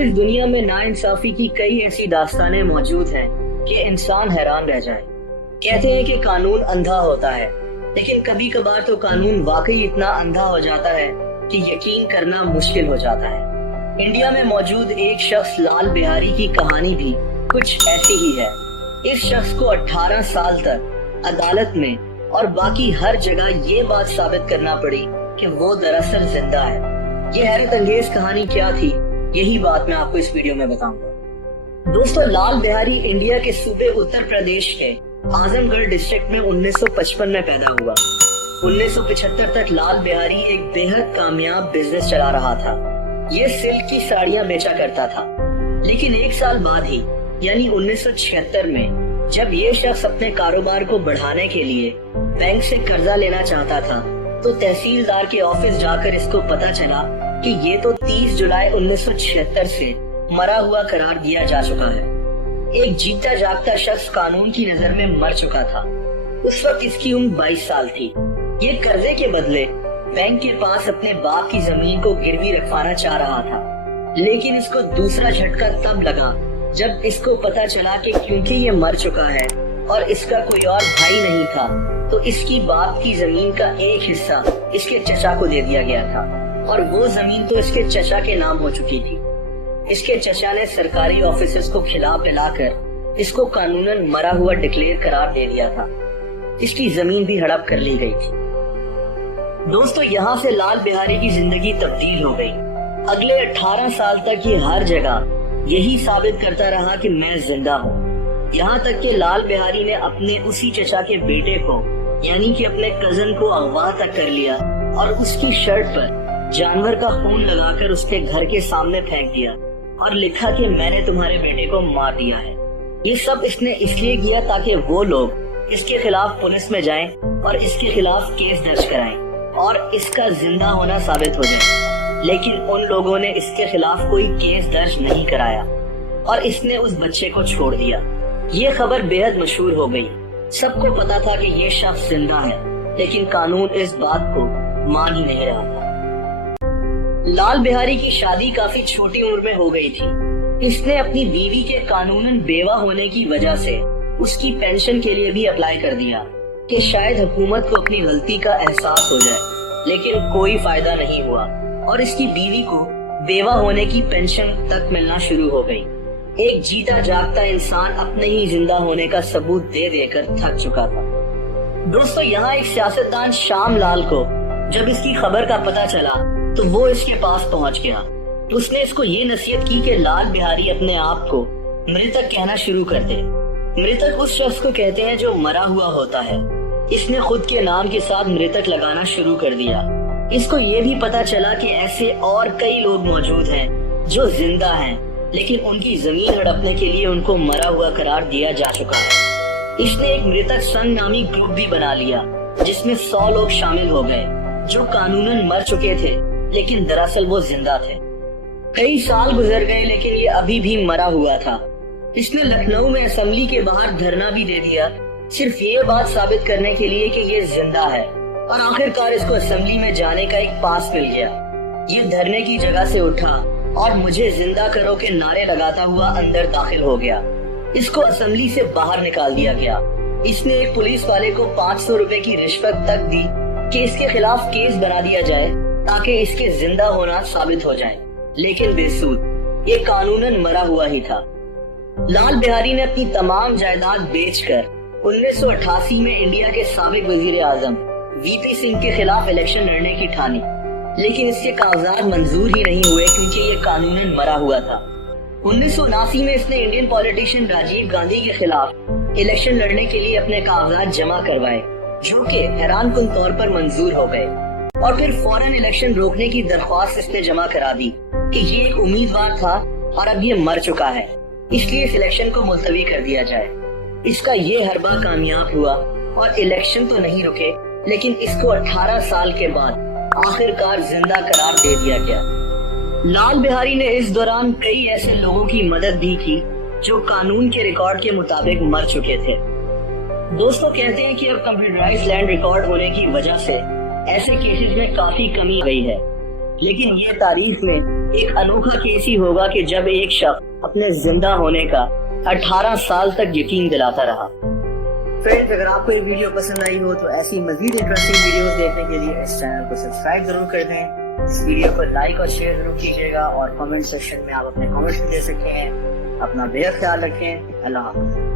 इस दुनिया में नाइंसाफी की कई ऐसी दास्तानें मौजूद हैं कि इंसान हैरान रह जाए। कहते हैं कि कानून अंधा होता है, लेकिन कभी कभार तो कानून वाकई इतना अंधा हो जाता है कि यकीन करना मुश्किल हो जाता है। इंडिया में मौजूद एक शख्स लाल बिहारी की कहानी भी कुछ ऐसी ही है। इस शख्स को 18 साल तक अदालत में और बाकी हर जगह ये बात साबित करना पड़ी कि वो दरअसल जिंदा है। ये हैरत अंगेज कहानी क्या थी, यही बात मैं आपको इस वीडियो में बताऊंगा। दोस्तों, लाल बिहारी इंडिया के सूबे उत्तर प्रदेश के आजमगढ़ डिस्ट्रिक्ट में 1955 में पैदा हुआ। 1975 तक लाल बिहारी एक बेहद कामयाब बिजनेस चला रहा था। ये सिल्क की साड़ियां बेचा करता था। लेकिन एक साल बाद ही यानी 1976 में जब ये शख्स अपने कारोबार को बढ़ाने के लिए बैंक से कर्जा लेना चाहता था, तो तहसीलदार के ऑफिस जाकर इसको पता चला कि ये तो 30 जुलाई 1976 से मरा हुआ करार दिया जा चुका है। एक जीता जागता शख्स कानून की नजर में मर चुका था। उस वक्त इसकी उम्र 22 साल थी। ये कर्जे के बदले बैंक के पास अपने बाप की जमीन को गिरवी रखवाना चाह रहा था। लेकिन इसको दूसरा झटका तब लगा जब इसको पता चला कि क्योंकि ये मर चुका है और इसका कोई और भाई नहीं था, तो इसकी बाप की जमीन का एक हिस्सा इसके चचा को दे दिया गया था और वो जमीन तो इसके चचा के नाम हो चुकी थी। इसके चचा ने सरकारी ऑफिसर्स को खिला पिलाकर इसको कानूनन मरा हुआ डिक्लेयर करार दे दिया था। इसकी जमीन भी हड़प कर ली गई थी। दोस्तों, यहाँ से लाल बिहारी की जिंदगी तब्दील हो गई। अगले 18 साल तक ये हर जगह यही साबित करता रहा कि मैं जिंदा हूँ। यहाँ तक कि लाल बिहारी ने अपने उसी चचा के बेटे को यानी कि अपने कजन को अगवा तक कर लिया और उसकी शर्ट पर जानवर का खून लगाकर उसके घर के सामने फेंक दिया और लिखा कि मैंने तुम्हारे बेटे को मार दिया है। ये सब इसने इसलिए किया ताकि वो लोग इसके खिलाफ पुलिस में जाएं और इसके खिलाफ केस दर्ज कराएं और इसका जिंदा होना साबित हो जाए। लेकिन उन लोगों ने इसके खिलाफ कोई केस दर्ज नहीं कराया और इसने उस बच्चे को छोड़ दिया। ये खबर बेहद मशहूर हो गई। सबको पता था कि ये शख्स जिंदा है, लेकिन कानून इस बात को मान ही नहीं रहा था। लाल बिहारी की शादी काफी छोटी उम्र में हो गई थी। इसने अपनी बीवी के कानूनन बेवा होने की वजह से उसकी पेंशन के लिए भी अप्लाई कर दिया कि शायद हुकूमत को अपनी गलती का एहसास हो जाए, लेकिन कोई फायदा नहीं हुआ और इसकी बीवी को बेवा होने की पेंशन तक मिलना शुरू हो गई। एक जीता जागता इंसान अपने ही जिंदा होने का सबूत दे देकर थक चुका था। दोस्तों, यहाँ एक सियासतदान श्याम लाल को जब इसकी खबर का पता चला तो वो इसके पास पहुँच गया। उसने इसको ये नसीहत की कि लाल बिहारी अपने आप को मृतक कहना शुरू कर दे। मृतक उस शख्स को कहते हैं जो मरा हुआ होता है। इसने खुद के नाम के साथ मृतक लगाना शुरू कर दिया। इसको ये भी पता चला कि ऐसे और कई लोग मौजूद हैं जो जिंदा हैं, लेकिन उनकी जमीन हड़पने के लिए उनको मरा हुआ करार दिया जा चुका है। इसने एक मृतक संघ नामी ग्रुप भी बना लिया जिसमें 100 लोग शामिल हो गए जो कानूनन मर चुके थे, लेकिन दरअसल वो जिंदा थे। कई साल गुजर गए, लेकिन ये अभी भी मरा हुआ था। इसने लखनऊ में असेंबली के बाहर धरना भी दे दिया, सिर्फ ये बात साबित करने के लिए कि ये जिंदा है। और आखिरकार इसको असेंबली में जाने का एक पास मिल गया। ये धरने की जगह से उठा और मुझे जिंदा करो के नारे लगाता हुआ अंदर दाखिल हो गया। इसको असेंबली से बाहर निकाल दिया गया। इसने एक पुलिस वाले को 500 रुपए की रिश्वत तक दी कि इसके खिलाफ केस बना दिया जाए ताकि इसके जिंदा होना साबित हो जाए, लेकिन बेसूद, ये कानूनन मरा हुआ ही था। लाल बिहारी ने अपनी तमाम जायदाद बेचकर 1988 में इंडिया के साबिक वजीर आजम वीपी सिंह के खिलाफ इलेक्शन लड़ने की ठानी, लेकिन इसके कागजात मंजूर ही नहीं हुए क्योंकि ये कानूनन मरा हुआ था। 1979 में इसने इंडियन पॉलिटिशियन राजीव गांधी के खिलाफ इलेक्शन लड़ने के लिए अपने कागजात जमा करवाए, जो कि हैरानकुन तौर पर मंजूर हो गए। और फिर फौरन इलेक्शन रोकने की दरख्वास्त इसने जमा करा दी कि ये एक उम्मीदवार था और अब ये मर चुका है, इसलिए इस इलेक्शन को मुलतवी कर दिया जाए। इसका ये हरबा कामयाब हुआ और इलेक्शन तो नहीं रुके, लेकिन इसको 18 साल के बाद आखिरकार जिंदा करार दे दिया गया। लाल बिहारी ने इस दौरान कई ऐसे लोगों की मदद भी की जो कानून के रिकॉर्ड के मुताबिक मर चुके थे। दोस्तों, कहते हैं कि अब कंप्यूटराइज्ड लैंड रिकॉर्ड होने की वजह से ऐसे केसेस में काफी कमी आई है, लेकिन ये तारीख में ایک انوکھا کیس ہی ہوگا کہ جب ایک شخص اپنے زندہ ہونے کا 18 سال تک یقین دلاتا رہا۔ فرینڈز، اگر آپ کو یہ ویڈیو پسند آئی ہو تو ایسی مزید انٹرسٹنگ ویڈیوز دیکھنے کے لیے اس چینل کو سبسکرائب ضرور کر دیں۔ اس ویڈیو کو لائک اور شیئر ضرور کیجیے گا، اور کامنٹ سیکشن میں آپ اپنے کامنٹس بھی دے سکتے ہیں۔ اپنا بے خیال رکھیں۔ اللہ حافظ۔